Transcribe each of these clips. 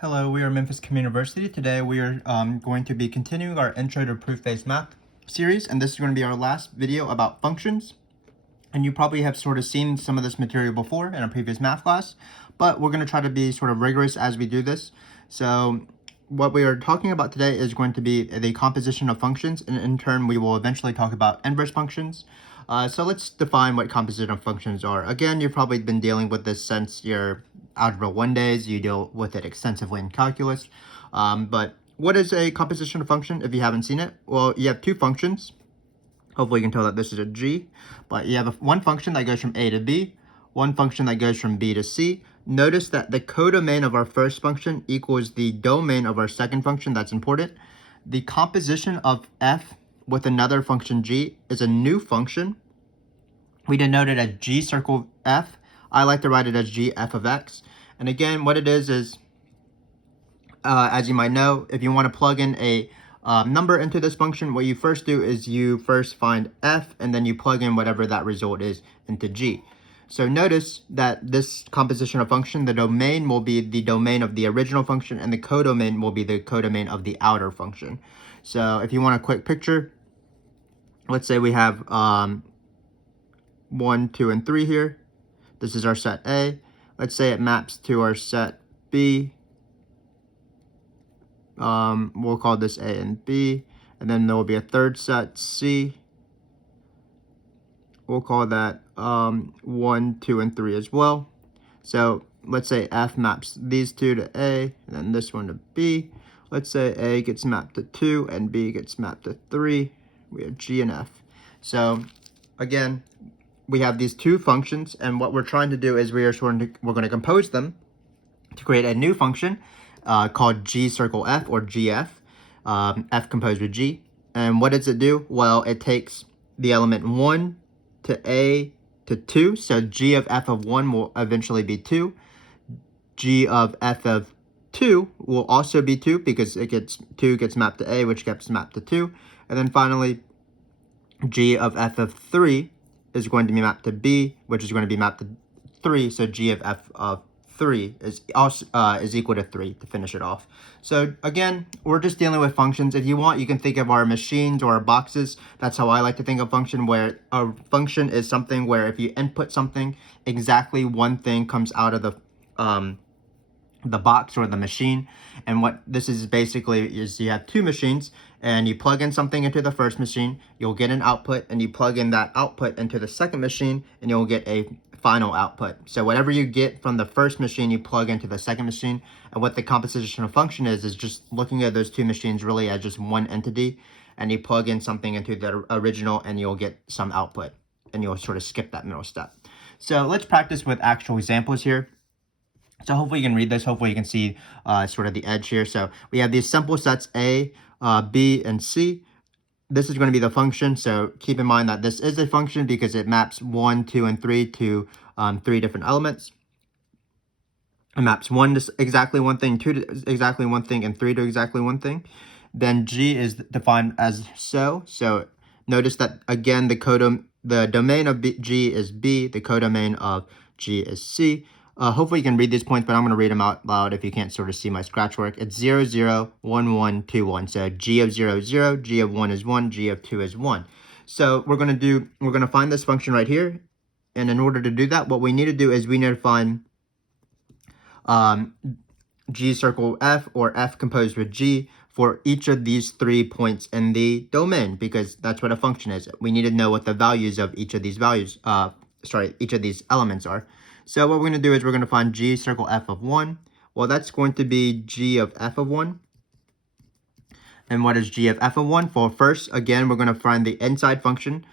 Hello, we are Memphis Communiversity. Today we are going to be continuing our Intro to Proof-Based Math series, and this is going to be our last video about functions. And you probably have sort of seen some of this material before in a previous math class, but we're going to try to be sort of rigorous as we do this. So what we are talking about today is going to be the composition of functions, and in turn we will eventually talk about inverse functions. So let's define what composition of functions are. Again, you've probably been dealing with this since your Algebra 1 days. You deal with it extensively in calculus. But what is a composition of function if you haven't seen it? Well, you have two functions. Hopefully you can tell that this is a g. But you have one function that goes from a to b, one function that goes from b to c. Notice that the codomain of our first function equals the domain of our second function. That's important. The composition of f with another function g is a new function. We denote it as g circle f. I like to write it as g f of x. And again, what it is as you might know, if you want to plug in a number into this function, what you first do is you first find f, and then you plug in whatever that result is into g. So notice that this composition of function, the domain will be the domain of the original function, and the codomain will be the codomain of the outer function. So if you want a quick picture, let's say we have 1, 2, and 3 here. This is our set A. Let's say it maps to our set B. We'll call this A and B. And then there will be a third set, C. We'll call that 1, 2, and 3 as well. So let's say F maps these two to A, and then this one to B. Let's say A gets mapped to 2 and B gets mapped to 3. We have G and F. So again, we have these two functions, and what we're trying to do is we're going to compose them to create a new function called g circle f, or gf, f composed with g. And what does it do? Well, it takes the element 1 to a to 2, so g of f of 1 will eventually be 2. G of f of 2 will also be 2 because 2 gets mapped to a, which gets mapped to 2. And then finally, g of f of 3 is going to be mapped to b, which is going to be mapped to 3, so g of f of 3 is also is equal to 3 to finish it off. So again, we're just dealing with functions. If you want, you can think of our machines or our boxes. That's how I like to think of function, where a function is something where if you input something, exactly one thing comes out of the box or the machine. And what this is basically is you have two machines, and you plug in something into the first machine, you'll get an output, and you plug in that output into the second machine, and you'll get a final output. So whatever you get from the first machine, you plug into the second machine. And what the composition of function is just looking at those two machines really as just one entity, and you plug in something into the original, and you'll get some output, and you'll sort of skip that middle step. So let's practice with actual examples here. So hopefully you can read this. Hopefully you can see sort of the edge here. So we have these simple sets A, B, and C. This is going to be the function. So keep in mind that this is a function because it maps 1, 2, and 3 to 3 different elements. It maps 1 to exactly one thing, 2 to exactly one thing, and 3 to exactly one thing. Then G is defined as so. So notice that again, the domain of G is B, the codomain of G is C. Hopefully you can read these points, but I'm going to read them out loud if you can't sort of see my scratch work. It's 0, 0, 1, 1, 2, 1. So G of 0 is 0, G of 1 is 1, G of 2 is 1. So we're going to find this function right here. And in order to do that, what we need to do is we need to find G circle f, or f composed with G, for each of these 3 points in the domain, because that's what a function is. We need to know what the values of each of these each of these elements are. So what we're going to do is we're going to find G circle f of 1. Well, that's going to be G of f of 1. And what is G of f of 1? Well, first, again, we're going to find the inside function.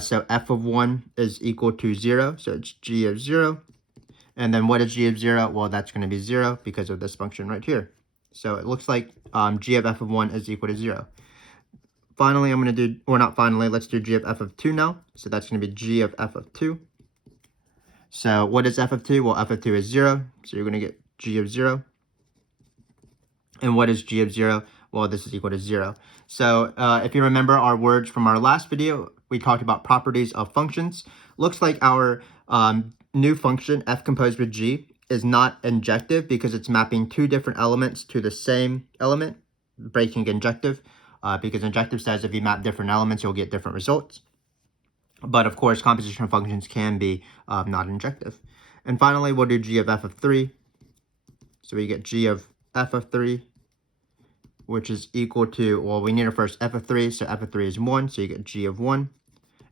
So f of 1 is equal to 0. So it's G of 0. And then what is G of 0? Well, that's going to be 0 because of this function right here. So it looks like G of f of 1 is equal to 0. Finally, I'm going to do, or not finally, let's do G of f of 2 now. So that's going to be G of f of 2. So what is f of 2? Well, f of 2 is 0. So you're going to get G of 0. And what is G of 0? Well, this is equal to 0. So if you remember our words from our last video, we talked about properties of functions. Looks like our new function, f composed with G, is not injective because it's mapping two different elements to the same element, breaking injective, because injective says if you map different elements, you'll get different results. But of course, compositional functions can be not injective. And finally, we'll do g of f of 3. So we get g of f of 3, which is equal to, well, we need to first f of 3, so f of 3 is 1, so you get g of 1.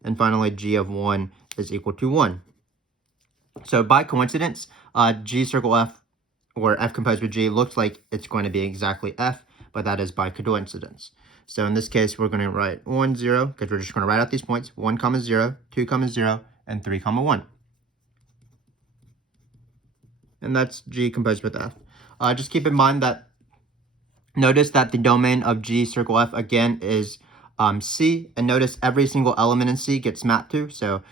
And finally, g of 1 is equal to 1. So by coincidence, g circle f, or f composed with g, looks like it's going to be exactly f, but that is by coincidence. So in this case, we're going to write 1, 0, because we're just going to write out these points, 1, 0, 2, 0, and 3, 1. And that's g composed with f. Just keep in mind that, notice that the domain of g circle f, again, is C, and notice every single element in C gets mapped to. So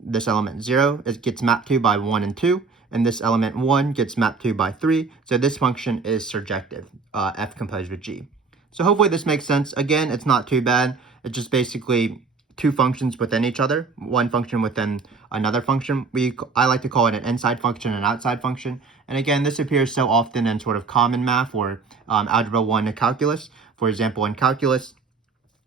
this element 0 gets mapped to by 1 and 2, and this element 1 gets mapped to by 3. So this function is surjective, f composed with g. So hopefully this makes sense. Again, it's not too bad. It's just basically two functions within each other, one function within another function. I like to call it an inside function and outside function. And again, this appears so often in sort of common math or algebra 1 and calculus. For example, in calculus,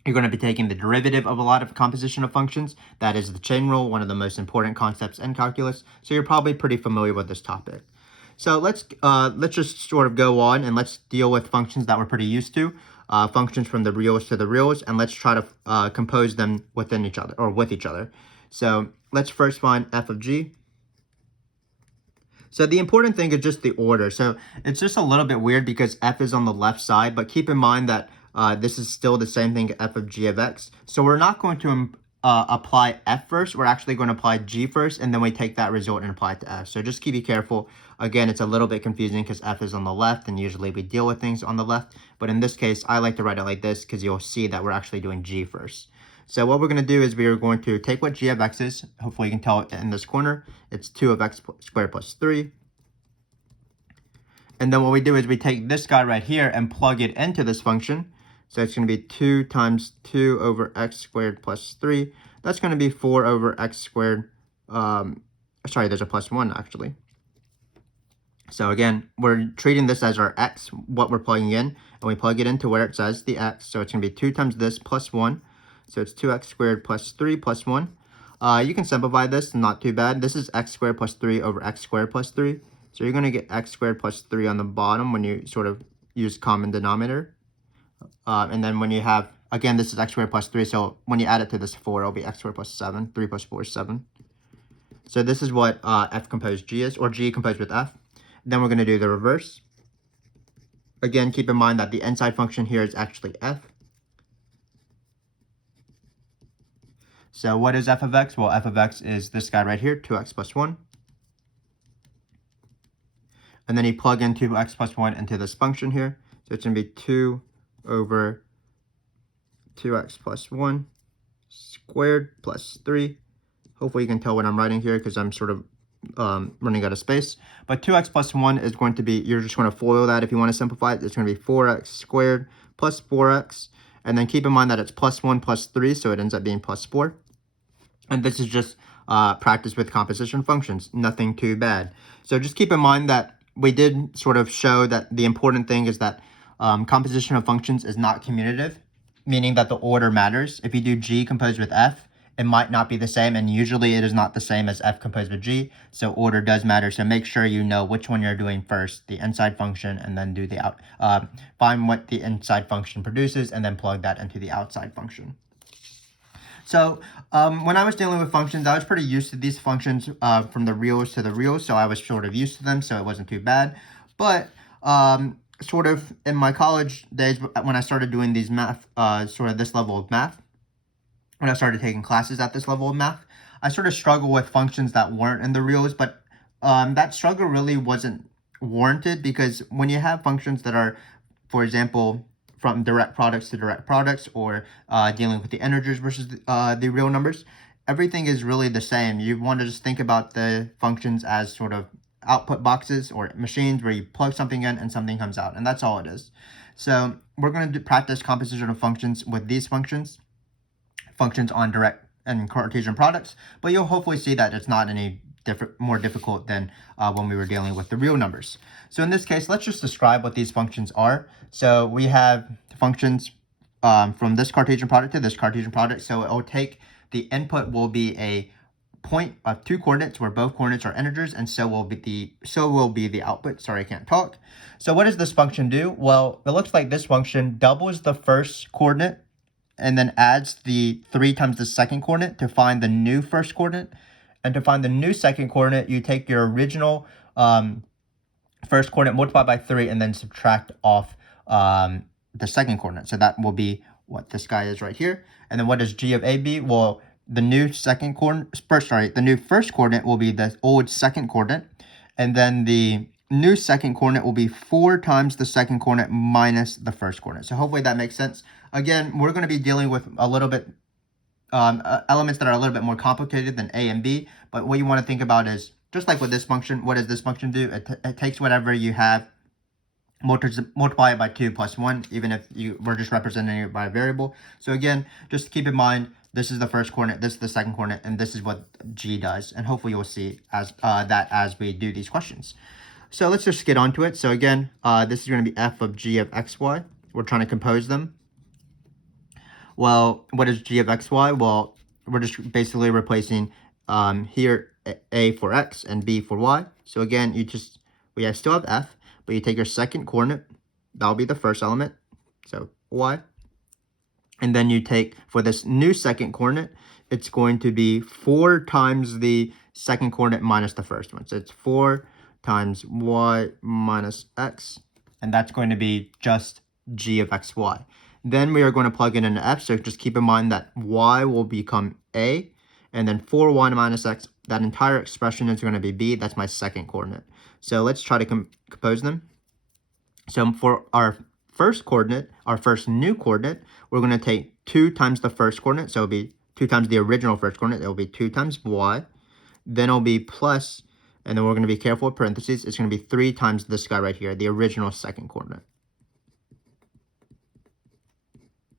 you're going to be taking the derivative of a lot of compositional functions. That is the chain rule, one of the most important concepts in calculus. So you're probably pretty familiar with this topic. So let's just sort of go on and let's deal with functions that we're pretty used to, functions from the reals to the reals, and let's try to compose them within each other or with each other. So let's first find f of g. So the important thing is just the order. So it's just a little bit weird because f is on the left side, but keep in mind that this is still the same thing, f of g of x. So we're not going to apply f first. We're actually going to apply g first, and then we take that result and apply it to f. So just be careful. Again, it's a little bit confusing because f is on the left, and usually we deal with things on the left. But in this case, I like to write it like this because you'll see that we're actually doing g first. So what we're going to do is we are going to take what g of x is. Hopefully you can tell in this corner. It's 2 of x squared plus 3. And then what we do is we take this guy right here and plug it into this function. So it's going to be 2 times 2 over x squared plus 3. That's going to be 4 over x squared. Sorry, there's a plus 1 actually. So again, we're treating this as our x, what we're plugging in, and we plug it into where it says the x. So it's going to be 2 times this plus 1. So it's 2x squared plus 3 plus 1. You can simplify this, not too bad. This is x squared plus 3 over x squared plus 3. So you're going to get x squared plus 3 on the bottom when you sort of use common denominator. And then when you have, again, this is x squared plus 3. So when you add it to this 4, it'll be x squared plus 7. 3 plus 4 is 7. So this is what f composed g is, or g composed with f. Then we're going to do the reverse. Again, keep in mind that the inside function here is actually f. So what is f of x? Well, f of x is this guy right here, 2x plus 1. And then you plug in 2x plus 1 into this function here. So it's going to be 2 over 2x plus 1 squared plus 3. Hopefully you can tell what I'm writing here because I'm sort of running out of space. But 2x plus 1 is going to be, you're just going to FOIL that if you want to simplify it. It's going to be 4x squared plus 4x. And then keep in mind that it's plus 1 plus 3, so it ends up being plus 4. And this is just practice with composition functions. Nothing too bad. So just keep in mind that we did sort of show that the important thing is that composition of functions is not commutative, meaning that the order matters. If you do g composed with f, it might not be the same, and usually it is not the same as f composed with g, so order does matter. So make sure you know which one you're doing first, the inside function, and then do the out. Find what the inside function produces, and then plug that into the outside function. So when I was dealing with functions, I was pretty used to these functions from the reals to the reals, so I was sort of used to them, so it wasn't too bad. But sort of in my college days, when I started doing these math, sort of this level of math, when I started taking classes at this level of math, I sort of struggled with functions that weren't in the reals, but that struggle really wasn't warranted because when you have functions that are, for example, from direct products to direct products, or dealing with the integers versus the real numbers, everything is really the same. You want to just think about the functions as sort of output boxes or machines where you plug something in and something comes out, and that's all it is. So we're going to practice composition of functions with these functions on direct and Cartesian products, but you'll hopefully see that it's not any more difficult than when we were dealing with the real numbers. So in this case, let's just describe what these functions are. So we have functions from this Cartesian product to this Cartesian product. So it will take the input will be a point of 2 coordinates where both coordinates are integers, and so will be the output. Sorry, I can't talk. So what does this function do? Well, it looks like this function doubles the first coordinate and then adds the 3 times the second coordinate to find the new first coordinate. And to find the new second coordinate, you take your original first coordinate, multiply by 3, and then subtract off the second coordinate. So that will be what this guy is right here. And then what does g of a be? Well, the new the new first coordinate will be the old second coordinate, and then the new second coordinate will be 4 times the second coordinate minus the first coordinate. So hopefully that makes sense. Again, we're going to be dealing with a little bit elements that are a little bit more complicated than a and b, but what you want to think about is just like with this function, what does this function do? It takes whatever you have, multiply it by 2 plus 1, even if we're just representing it by a variable. So again, just keep in mind, this is the first coordinate, this is the second coordinate, and this is what g does. And hopefully you'll see that as we do these questions. So let's just get on to it. So again, this is going to be f of g of xy. We're trying to compose them. Well, what is g of xy? Well, we're just basically replacing here a for x and b for y. So again, we still have f, but you take your second coordinate, that'll be the first element, so y. And then you take, for this new second coordinate, it's going to be 4 times the second coordinate minus the first one. So it's 4 times y minus x, and that's going to be just g of xy. Then we are going to plug in an f, so just keep in mind that y will become a, and then 4y minus x, that entire expression is going to be b. That's my second coordinate. So let's try to compose them. So for our first coordinate, our first new coordinate, we're going to take 2 times the first coordinate, so it'll be 2 times the original first coordinate. It'll be 2 times y, then it'll be plus, and then we're going to be careful with parentheses, it's going to be 3 times this guy right here, the original second coordinate.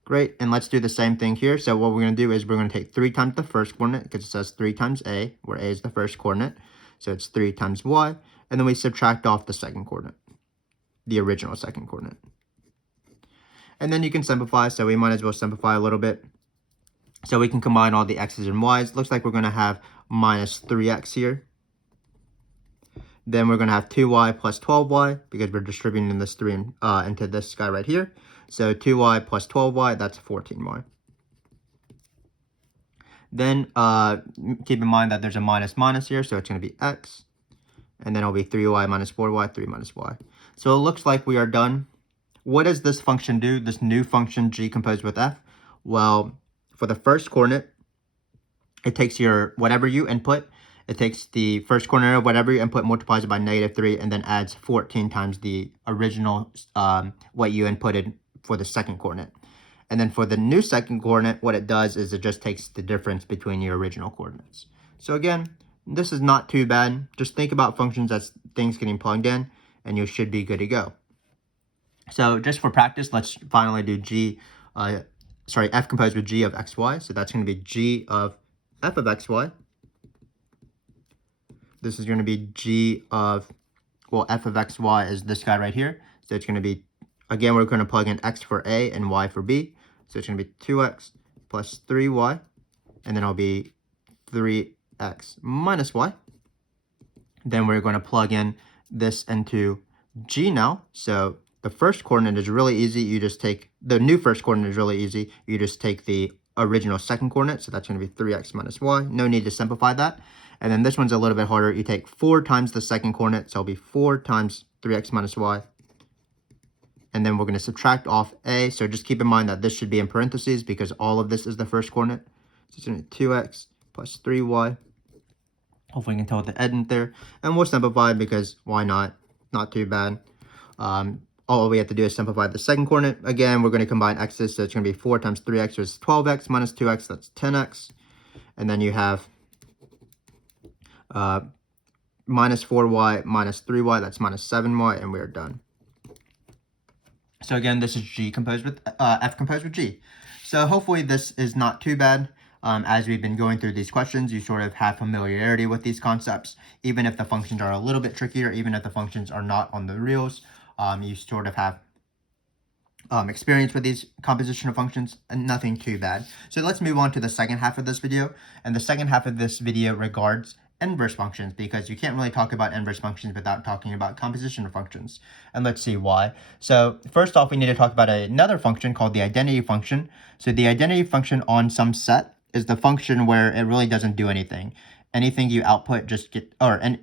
Great, and let's do the same thing here. So what we're going to do is we're going to take 3 times the first coordinate, because it says 3 times a, where a is the first coordinate. So it's 3 times y, and then we subtract off the second coordinate, the original second coordinate. And then you can simplify, so we might as well simplify a little bit. So we can combine all the x's and y's. Looks like we're going to have minus 3x here. Then we're going to have 2y plus 12y, because we're distributing this 3 into this guy right here. So 2y plus 12y, that's 14y. Then keep in mind that there's a minus here, so it's going to be x. And then it'll be 3y minus 4y, 3 minus y. So it looks like we are done. What does this function do, this new function g composed with f? Well, for the first coordinate, it takes your whatever you input. It takes the first coordinate of whatever you input, multiplies it by -3, and then adds 14 times the original what you inputted for the second coordinate. And then for the new second coordinate, what it does is it just takes the difference between your original coordinates. So again, this is not too bad. Just think about functions as things getting plugged in, and you should be good to go. So just for practice, let's finally do f composed with g of xy. So that's going to be g of f of xy. This is going to be g of, well, f of xy is this guy right here. So it's going to be, again, we're going to plug in x for a and y for b. So it's going to be 2x plus 3y, and then it'll be 3x minus y. Then we're going to plug in this into g now. So the first coordinate is really easy. You just take, the new first coordinate is really easy. You just take the original second coordinate. So that's going to be 3x minus y. No need to simplify that. And then this one's a little bit harder. You take 4 times the second coordinate. So it'll be 4 times 3x minus y. And then we're going to subtract off a. So just keep in mind that this should be in parentheses because all of this is the first coordinate. So it's going to be 2x plus 3y. Hopefully you can tell with the end there. And we'll simplify because why not? Not too bad. All we have to do is simplify the second coordinate. Again, we're going to combine x's. So it's going to be 4 times 3x is 12x minus 2x. That's 10x. And then you have minus 4y minus 3y. That's minus 7y. And we are done. So again, this is g composed with f composed with g. So hopefully this is not too bad. as we've been going through these questions, you sort of have familiarity with these concepts. Even if the functions are a little bit trickier, even if the functions are not on the reals, you sort of have experience with these compositional functions, and nothing too bad. So let's move on to the second half of this video. And the second half of this video regards inverse functions, because you can't really talk about inverse functions without talking about compositional functions. And let's see why. So first off, we need to talk about another function called the identity function. So the identity function on some set is the function where it really doesn't do anything. Anything you output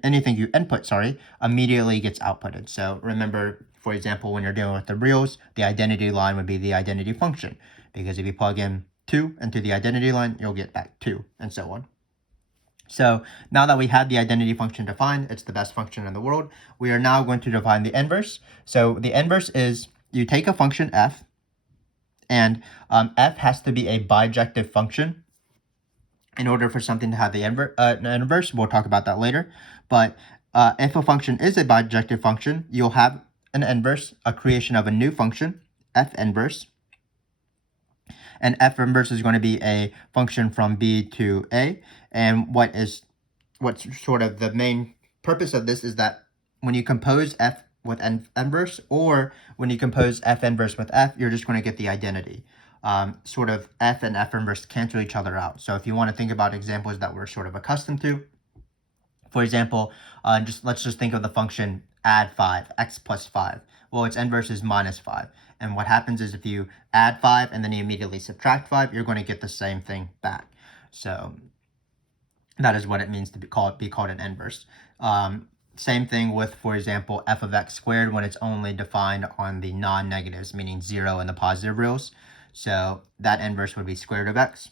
anything you input, immediately gets outputted. So remember, for example, when you're dealing with the reals, the identity line would be the identity function, because if you plug in 2 into the identity line, you'll get back 2, and so on. So now that we have the identity function defined, it's the best function in the world, we are now going to define the inverse. So the inverse is you take a function f, and f has to be a bijective function in order for something to have the inverse. We'll talk about that later. But if a function is a bijective function, you'll have an inverse, a creation of a new function, f inverse. And f inverse is going to be a function from b to a. And what's sort of the main purpose of this is that when you compose f with inverse, or when you compose f inverse with f, you're just going to get the identity. Sort of f and f inverse cancel each other out. So if you want to think about examples that we're sort of accustomed to, for example, let's just think of the function add 5, x plus 5. Well, its inverse is minus 5. And what happens is if you add 5 and then you immediately subtract 5, you're going to get the same thing back. So that is what it means to be called an inverse. Same thing with, for example, f of x squared when it's only defined on the non-negatives, meaning 0 and the positive reals. So that inverse would be square root of x.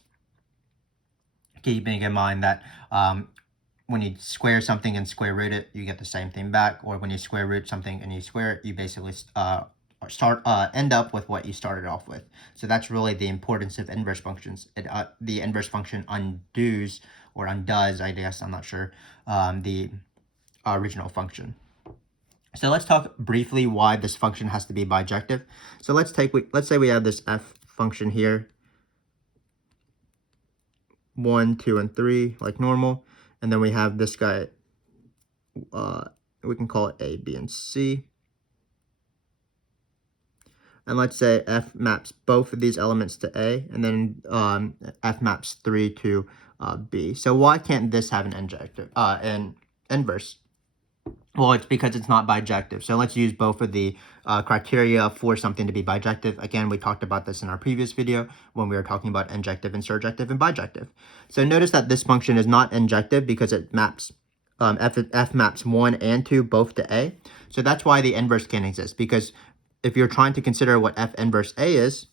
Keeping in mind that when you square something and square root it, you get the same thing back. Or when you square root something and you square it, you basically end up with what you started off with. So that's really the importance of inverse functions. The inverse function undoes, I guess, I'm not sure, the original function. So let's talk briefly why this function has to be bijective. So let's say we have this f function here, 1, 2, and 3, like normal. And then we have this guy, we can call it A, B, and C. And let's say f maps both of these elements to A, and then f maps 3 to B. So why can't this have an inverse? Well, it's because it's not bijective. So let's use both of the criteria for something to be bijective. Again, we talked about this in our previous video when we were talking about injective and surjective and bijective. So notice that this function is not injective because it maps f maps 1 and 2 both to A. So that's why the inverse can't exist, because if you're trying to consider what f inverse A is,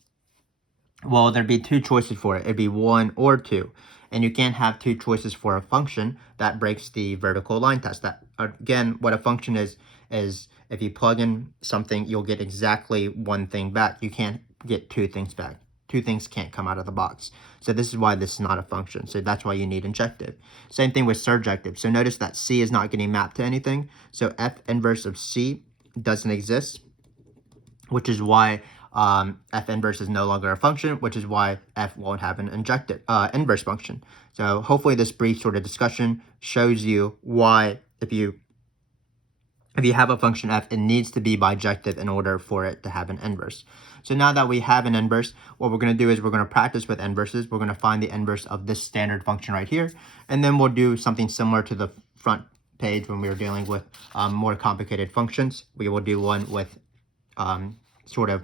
well, there'd be 2 choices for it. It'd be 1 or 2. And you can't have 2 choices for a function. That breaks the vertical line test. That, again, what a function is if you plug in something, you'll get exactly one thing back. You can't get 2 things back. 2 things can't come out of the box. So this is why this is not a function. So that's why you need injective. Same thing with surjective. So notice that C is not getting mapped to anything. So f inverse of C doesn't exist, which is why f inverse is no longer a function, which is why f won't have an inverse function. So hopefully this brief sort of discussion shows you why if you have a function f, it needs to be bijective in order for it to have an inverse. So now that we have an inverse, what we're going to do is we're going to practice with inverses. We're going to find the inverse of this standard function right here, and then we'll do something similar to the front page when we were dealing with more complicated functions. We will do one with sort of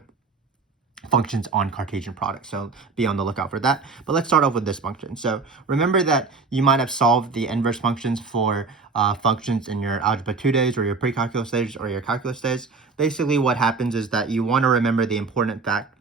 functions on Cartesian products. So be on the lookout for that. But let's start off with this function. So remember that you might have solved the inverse functions for functions in your Algebra 2 days or your pre-calculus days or your calculus days. Basically what happens is that you want to remember the important fact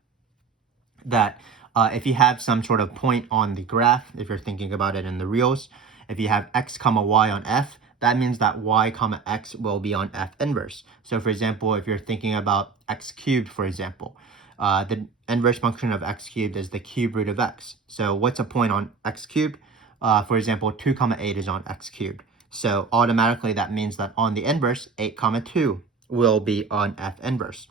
that if you have some sort of point on the graph, if you're thinking about it in the reals, if you have x comma y on f, that means that y comma x will be on f inverse. So for example, if you're thinking about x cubed, for example, the inverse function of x cubed is the cube root of x. So what's a point on x cubed? For example, 2 comma 8 is on x cubed. So automatically that means that on the inverse, 8 comma 2 will be on f inverse.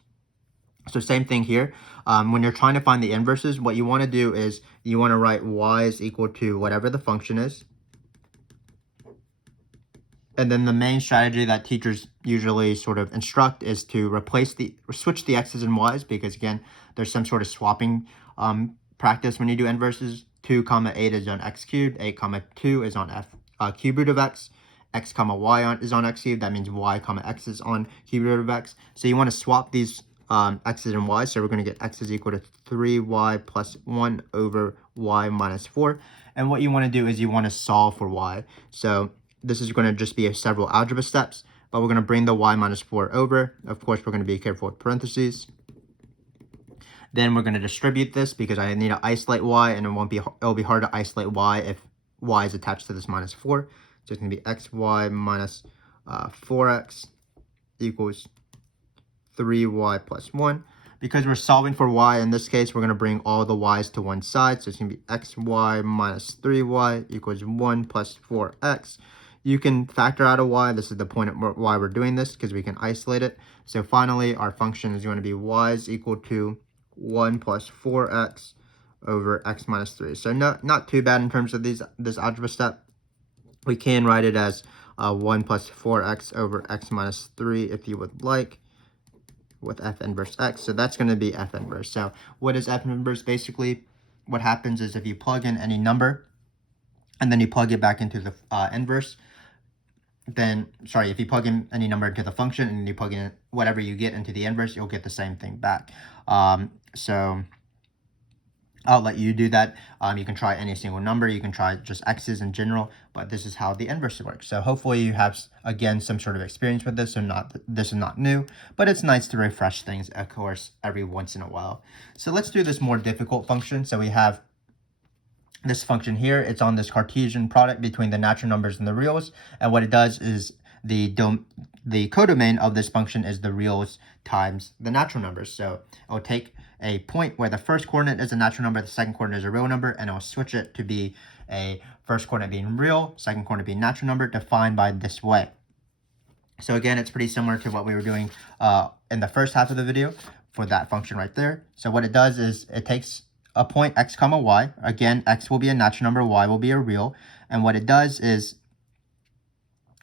So same thing here. When you're trying to find the inverses, what you want to do is you want to write y is equal to whatever the function is. And then the main strategy that teachers usually sort of instruct is to switch the x's and y's, because again, there's some sort of swapping practice when you do inverses. 2 comma 8 is on x cubed, 8 comma 2 is on cube root of x comma y is on x cubed. That means y comma x is on cube root of x. So you want to swap these x's and y's. So we're going to get x is equal to 3y plus 1 over y minus 4. And what you want to do is you want to solve for y. So this is going to just be several algebra steps, but we're going to bring the y minus 4 over. Of course, we're going to be careful with parentheses. Then we're going to distribute this because I need to isolate y, and it'll be hard to isolate y if y is attached to this minus 4. So it's going to be xy minus 4x equals 3y plus 1. Because we're solving for y in this case, we're going to bring all the y's to one side. So it's going to be xy minus 3y equals 1 plus 4x. You can factor out a y. This is the point at why we're doing this, because we can isolate it. So finally, our function is going to be y is equal to 1 plus 4x over x minus 3. So not too bad in terms of this algebra step. We can write it as 1 plus 4x over x minus 3 if you would like, with f inverse x. So that's going to be f inverse. So what is f inverse? Basically, what happens is if you plug in any number and then you plug it back into the inverse, if you plug in any number into the function and you plug in whatever you get into the inverse, you'll get the same thing back. So I'll let you do that. You can try any single number. You can try just x's in general, but this is how the inverse works. So hopefully you have, again, some sort of experience with this. This is not new, but it's nice to refresh things, of course, every once in a while. So let's do this more difficult function. So we have this function here. It's on this Cartesian product between the natural numbers and the reals. And what it does is the codomain of this function is the reals times the natural numbers. So it'll take a point where the first coordinate is a natural number, the second coordinate is a real number, and it'll switch it to be a first coordinate being real, second coordinate being natural number, defined by this way. So again, it's pretty similar to what we were doing in the first half of the video for that function right there. So what it does is it takes a point x comma y. Again, x will be a natural number, y will be a real. And what it does is,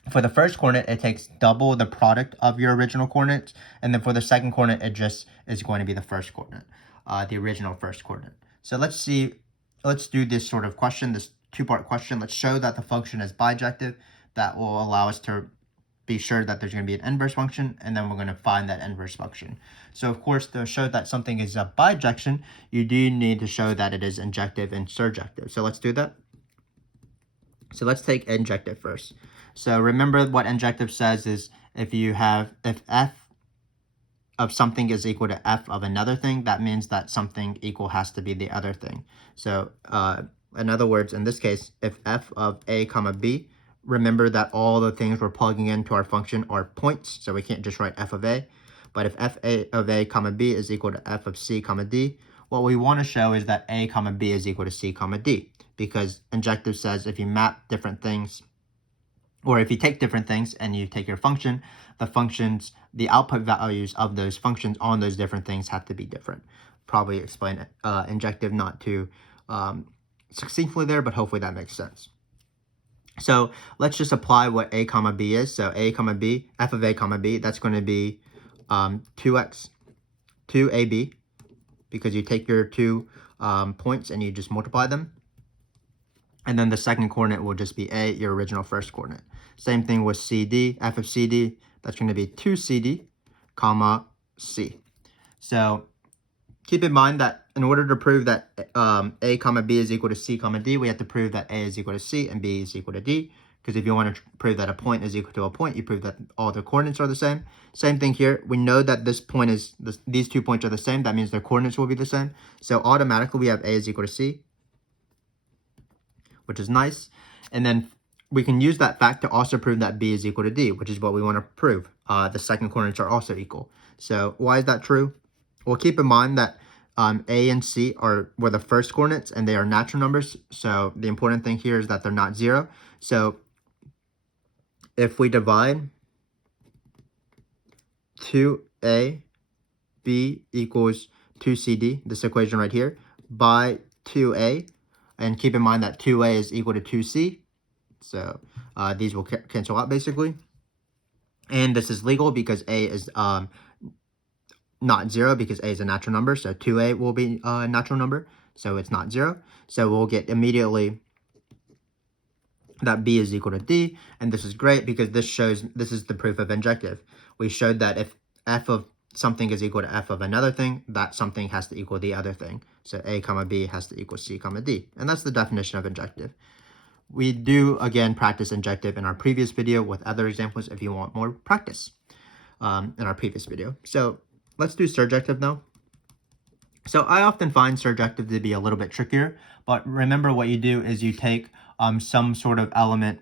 for the first coordinate, it takes double the product of your original coordinates. And then for the second coordinate, it just is going to be the first coordinate, the original first coordinate. So let's do this sort of question, this two-part question. Let's show that the function is bijective. That will allow us to be sure that there's going to be an inverse function, and then we're going to find that inverse function. So of course, to show that something is a bijection, you do need to show that it is injective and surjective. So let's do that. So let's take injective first. So remember what injective says is if f of something is equal to f of another thing, that means that something equal has to be the other thing. So in other words, in this case, if f of a comma b, remember that all the things we're plugging into our function are points, so we can't just write f of a. But if f of a comma b is equal to f of c comma d, what we want to show is that a comma b is equal to c comma d, because injective says if you map different things, or if you take different things and you take your function, the output values of those functions on those different things have to be different. Probably explain injective not too succinctly there, but hopefully that makes sense. So let's just apply what a comma b is. So a comma b, f of a comma b, that's going to be 2ab, because you take your 2 points and you just multiply them. And then the second coordinate will just be a, your original first coordinate. Same thing with cd, f of cd, that's going to be 2cd, comma c. So keep in mind that in order to prove that a comma b is equal to c comma d, we have to prove that a is equal to c and b is equal to d. Because if you want to prove that a point is equal to a point, you prove that all the coordinates are the same. Same thing here. We know that these 2 points are the same. That means their coordinates will be the same. So automatically we have a is equal to c, which is nice. And then we can use that fact to also prove that b is equal to d, which is what we want to prove. The second coordinates are also equal. So why is that true? Well, keep in mind that a and c were the first coordinates, and they are natural numbers. So the important thing here is that they're not 0. So if we divide 2a b equals 2cd, this equation right here, by 2a. And keep in mind that 2a is equal to 2c. So these will cancel out basically. And this is legal because a is not 0 because a is a natural number. So 2a will be a natural number. So it's not 0. So we'll get immediately that b is equal to d. And this is great because this is the proof of injective. We showed that if f of something is equal to f of another thing, that something has to equal the other thing. So a comma b has to equal c comma d. And that's the definition of injective. We do, again, practice injective in our previous video with other examples if you want more practice in our previous video. So let's do surjective now. So I often find surjective to be a little bit trickier, but remember what you do is you take some sort of element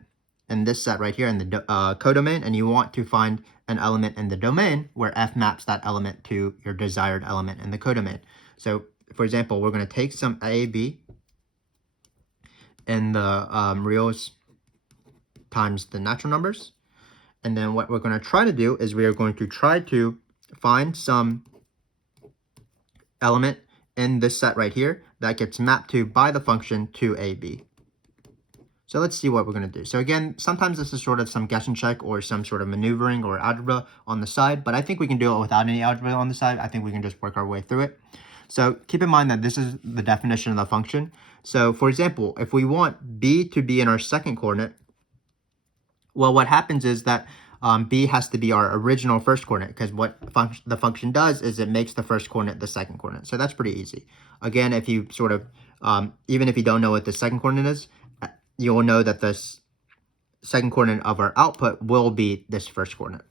in this set right here in the codomain, and you want to find an element in the domain where f maps that element to your desired element in the codomain. So for example, we're going to take some a, b in the reals times the natural numbers. And then what we're going to try to do is we are going to try to find some element in this set right here that gets mapped to by the function to ab. So let's see what we're going to do. So again, sometimes this is sort of some guess and check or some sort of maneuvering or algebra on the side, but I think we can do it without any algebra on the side. I think we can just work our way through it. So keep in mind that this is the definition of the function. So for example, if we want b to be in our second coordinate, well, what happens is that b has to be our original first coordinate, because what the function does is it makes the first coordinate the second coordinate. So that's pretty easy. Again, if you sort of, even if you don't know what the second coordinate is, you will know that this second coordinate of our output will be this first coordinate.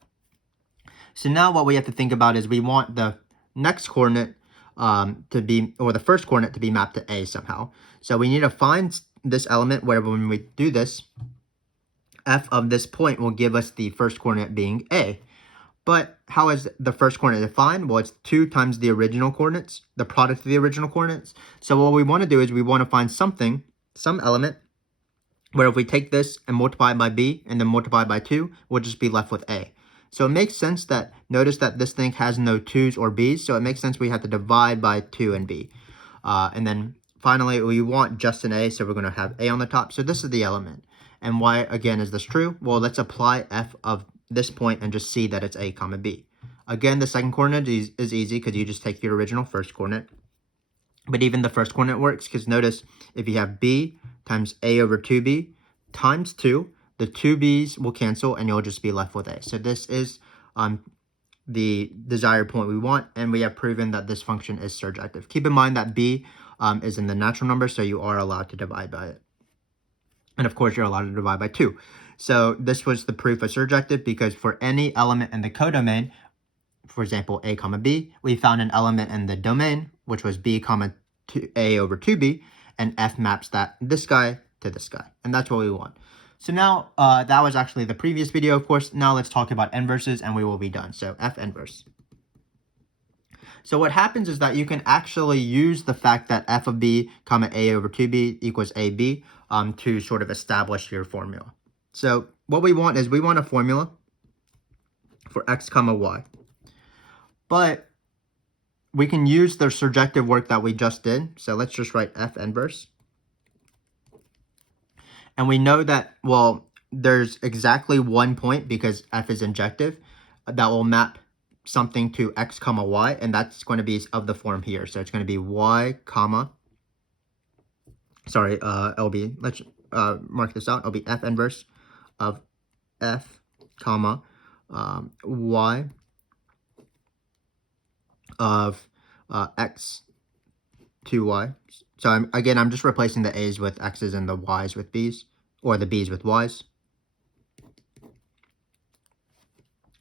So now what we have to think about is we want the next coordinate to be, or the first coordinate to be mapped to a somehow. So we need to find this element where when we do this, f of this point will give us the first coordinate being a. But how is the first coordinate defined? Well, it's 2 times the original coordinates, the product of the original coordinates. So what we want to do is we want to find something, some element, where if we take this and multiply it by b and then multiply by 2, we'll just be left with a. So it makes sense that, notice that this thing has no 2's or b's, so it makes sense we have to divide by 2 and b. And then finally, we want just an a, so we're going to have a on the top. So this is the element. And why, again, is this true? Well, let's apply f of this point and just see that it's a comma b. Again, the second coordinate is easy because you just take your original first coordinate. But even the first coordinate works because notice if you have b times a over 2b times 2, the 2b's will cancel and you'll just be left with a. So this is the desired point we want, and we have proven that this function is surjective. Keep in mind that b is in the natural number, so you are allowed to divide by it. And of course, you're allowed to divide by 2. So this was the proof of surjective because for any element in the codomain, for example, a comma b, we found an element in the domain, which was b comma a over 2b, and f maps this guy to this guy. And that's what we want. So now that was actually the previous video, of course. Now let's talk about inverses and we will be done. So f inverse. So what happens is that you can actually use the fact that f of b comma a over 2b equals ab to sort of establish your formula. So what we want is we want a formula for x comma y. But we can use the surjective work that we just did. So let's just write f inverse. And we know that, well, there's exactly one point because f is injective that will map something to x comma y, and that's going to be of the form here. So it's going to be y comma, sorry, it'll be, let's mark this out, it'll be f inverse of f comma y of x to y. So I'm just replacing the a's with x's and the y's with b's, or the b's with y's.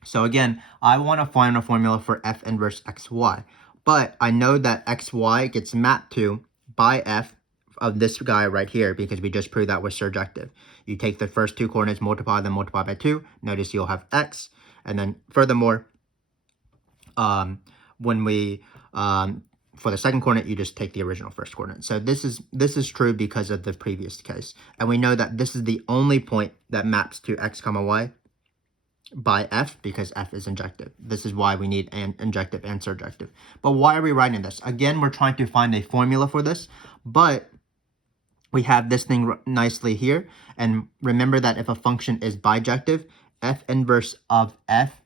So again, I want to find a formula for f inverse xy, but I know that xy gets mapped to by f of this guy right here because we just proved that with surjective. You take the first 2 coordinates, multiply them, multiply by 2. Notice you'll have x, and then furthermore, when we for the second coordinate, you just take the original first coordinate. So this is true because of the previous case, and we know that this is the only point that maps to x comma y. by f because f is injective. This is why we need an injective and surjective. But why are we writing this? Again, we're trying to find a formula for this, but we have this thing nicely here. And remember that if a function is bijective, f inverse of f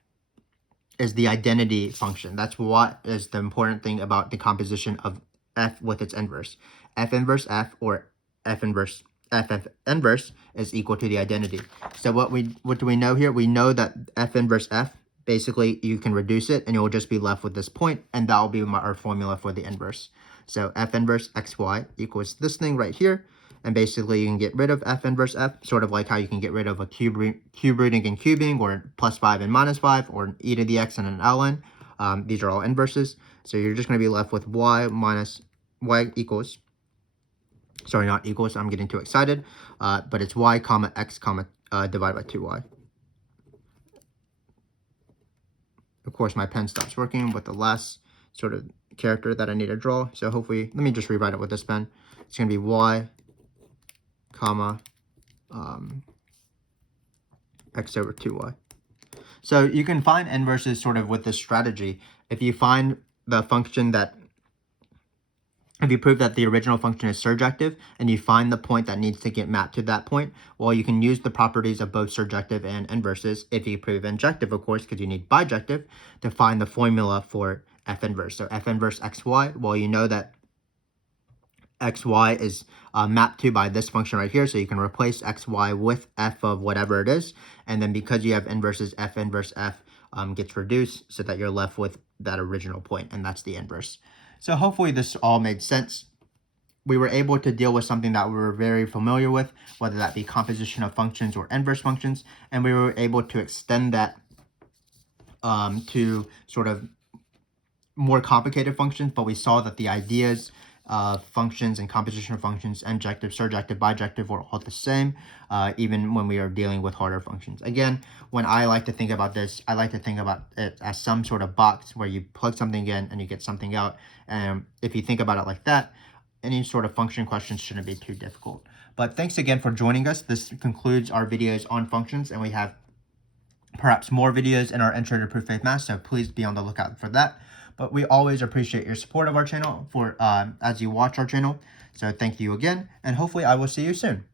is the identity function. That's what is the important thing about the composition of f with its inverse. F inverse f or f inverse f inverse is equal to the identity. So what do we know here? We know that f inverse f, basically you can reduce it and you'll just be left with this point, and that will be our formula for the inverse. So f inverse xy equals this thing right here. And basically you can get rid of f inverse f, sort of like how you can get rid of a cube rooting and cubing, or +5 and -5, or e to the x and an ln. These are all inverses. So you're just going to be left with y equals, sorry, not equals, I'm getting too excited, but it's y comma x comma divided by 2y. Of course, my pen stops working with the last sort of character that I need to draw. So hopefully, let me just rewrite it with this pen. It's going to be y comma x over 2y. So you can find inverses sort of with this strategy. If you find the function that, if you prove that the original function is surjective and you find the point that needs to get mapped to that point, well, you can use the properties of both surjective and inverses. If you prove injective, of course, because you need bijective, to find the formula for f inverse. So f inverse xy, well, you know that xy is mapped to by this function right here, so you can replace xy with f of whatever it is, and then because you have inverses, f inverse f gets reduced so that you're left with that original point, and that's the inverse. So hopefully this all made sense. We were able to deal with something that we were very familiar with, whether that be composition of functions or inverse functions, and we were able to extend that to sort of more complicated functions, but we saw that the ideas of functions and composition of functions, injective, surjective, bijective, were all the same, even when we are dealing with harder functions. Again, when I like to think about this, I like to think about it as some sort of box where you plug something in and you get something out. And if you think about it like that, any sort of function questions shouldn't be too difficult. But thanks again for joining us. This concludes our videos on functions, and we have perhaps more videos in our Intro to Proof Faith Math, so please be on the lookout for that. But we always appreciate your support of our channel as you watch our channel. So thank you again, and hopefully I will see you soon.